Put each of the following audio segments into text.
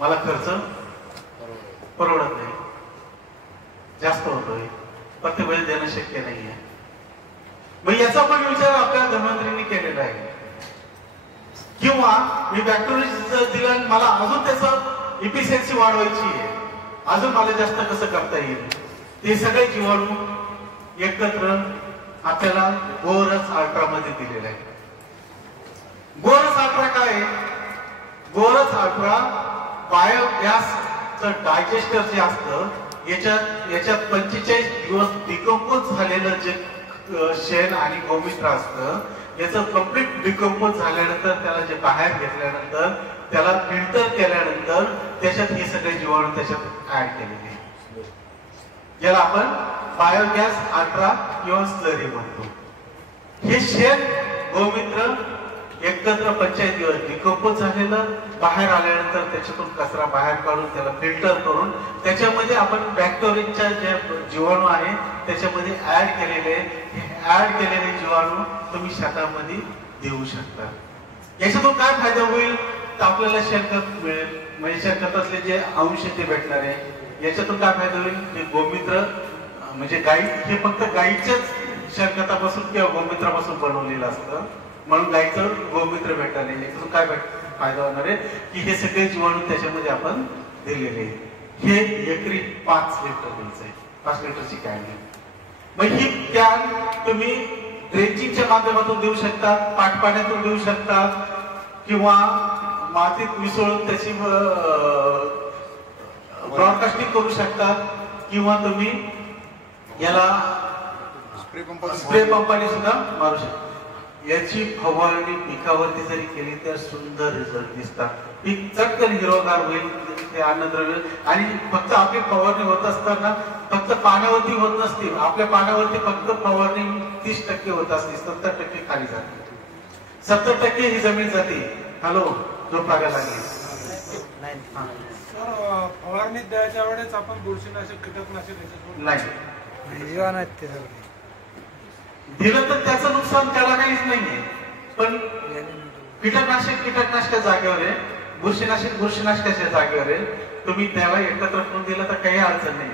मला खर्च परवडत नाही, जास्त होतोय, प्रत्येक वेळेस देणं शक्य नाहीये. मग याचा पण विचार आपल्या धन्वंतरींनी केलेला आहे. किंवा मी बॅक्टेरिया दिला, मला अजून त्याचं इफिशियन्सी वाढवायची आहे, अजून मला जास्त कसं करता येईल, ते सगळे जीवाणू एकत्र आपल्याला गोरस अल्ट्रा मध्ये दिलेलं आहे. गोरस अल्ट्रा काय आहे? गोरस अल्ट्रा बायोगॅसचं डायजेस्टर जे असतं, याच्यात 45 दिवस डिकम्पोज झालेलं जे शेण आणि गोमूत्र असतं, याचं कम्प्लीट डिकम्पोज झाल्यानंतर त्याला जे बाहेर घेतल्यानंतर त्याला फिल्टर केल्यानंतर त्याच्यात हे सगळे जीवाणू त्याच्यात ऍड केलेले, ज्याला आपण बायोगॅस अल्ट्रा किंवा स्लरी म्हणतो. हे शेण गोमूत्र एकत्र 45 दिवस डिकम्पोज झालेलं बाहेर आल्यानंतर त्याच्यातून कचरा बाहेर काढून त्याला फिल्टर करून त्याच्यामध्ये आपण बॅक्टेरियाच्या जे जीवाणू आहे त्याच्यामध्ये ऍड केलेले, ऍड केलेले जीवाणू तुम्ही शेतामध्ये देऊ शकता. याच्यातून काय फायदा होईल तर आपल्याला शेणखत मिळेल, म्हणजे शेणखतातले जे अंश ते भेटणार आहे. याच्यातून काय फायदा होईल, हे गोमूत्र म्हणजे गाई, हे फक्त गाईच्याच शेणखतापासून किंवा गोमूत्रापासून बनवलेलं असतं, म्हणून गाईचं गोमूत्र भेटणार नाही. याच्यातून काय फायदा होणार आहे की हे सगळे जीवाणू त्याच्यामध्ये आपण दिलेले. हे एकरी 5 लिटर द्यायचं आहे, 5 लिटरची कॅन आहे. मग ही कॅन तुम्ही ड्रेंचिंगच्या माध्यमातून देऊ शकता, पाटपाण्यातून देऊ शकता, किंवा मातीत मिसळून त्याची ब्रॉडकास्टिंग करू शकता, किंवा तुम्ही याला स्प्रे पंपाने सुद्धा मारू शकता. याची फवारणी पिकावरती जरी केली तर सुंदर रिझल्ट दिसतात. पीक चटकन हिरवगार होईल, ते अन्नद्रव्य. आणि फक्त आपली फवारणी होत असताना फक्त पाण्यावरती होत नसते, आपल्या पाण्यावरती फक्त फवारणी 30% होत असते, 70% खाली जाते, 70% ही जमीन जाते. हॅलो, झोप लागायला लागली. फवारणी द्यायच्या वेळेस आपण बुरशीनाशक कीटकनाशक नाही दिलं तर त्याचं नुकसान त्याला काहीच नाहीये, पण कीटकनाशकाच्या जागेवर आहे, बुरशीनाशकाच्या जागेवर आहे. तुम्ही त्याला एकत्र करून दिलं तर काही अडचण नाही,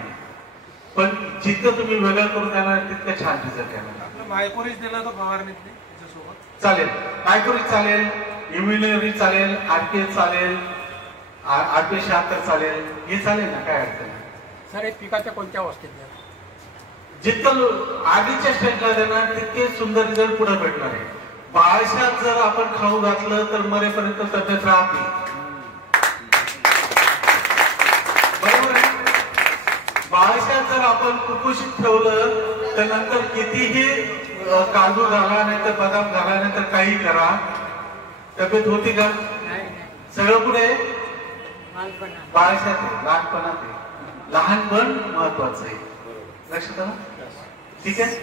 पण जितकं तुम्ही वेगळं करून देणार तितकं छान रिझल्ट येणार. मायक्रोरीज दिला तर फवारणीतली त्याच्यासोबत चालेल, मायक्रोरीज चालेल, इम्युनरी चालेल, आरपीएस चालेल, 876 चालेल, हे चालेल ना, काय अडचण नाही. सर, पिकाच्या कोणत्या अवस्थेत जितकं आधीच्या स्टेजला देणार तितके सुंदर रिझल्ट पुढे भेटणार आहे. बाळशात जर आपण खाऊ घातलं तर मरेपर्यंत तब्येत राहत नाही, बरोबर आहे. बाळशात जर आपण कुपोषित ठेवलं तर नंतर कितीही काजू घाला, नाही तर बदाम घाला, नाही तर काही करा, तब्येत होती का? सगळं पुढे बाळशात आहे, लहानपणात आहे. लहानपण महत्वाचं आहे, लक्षात आलं? ठीक आहे.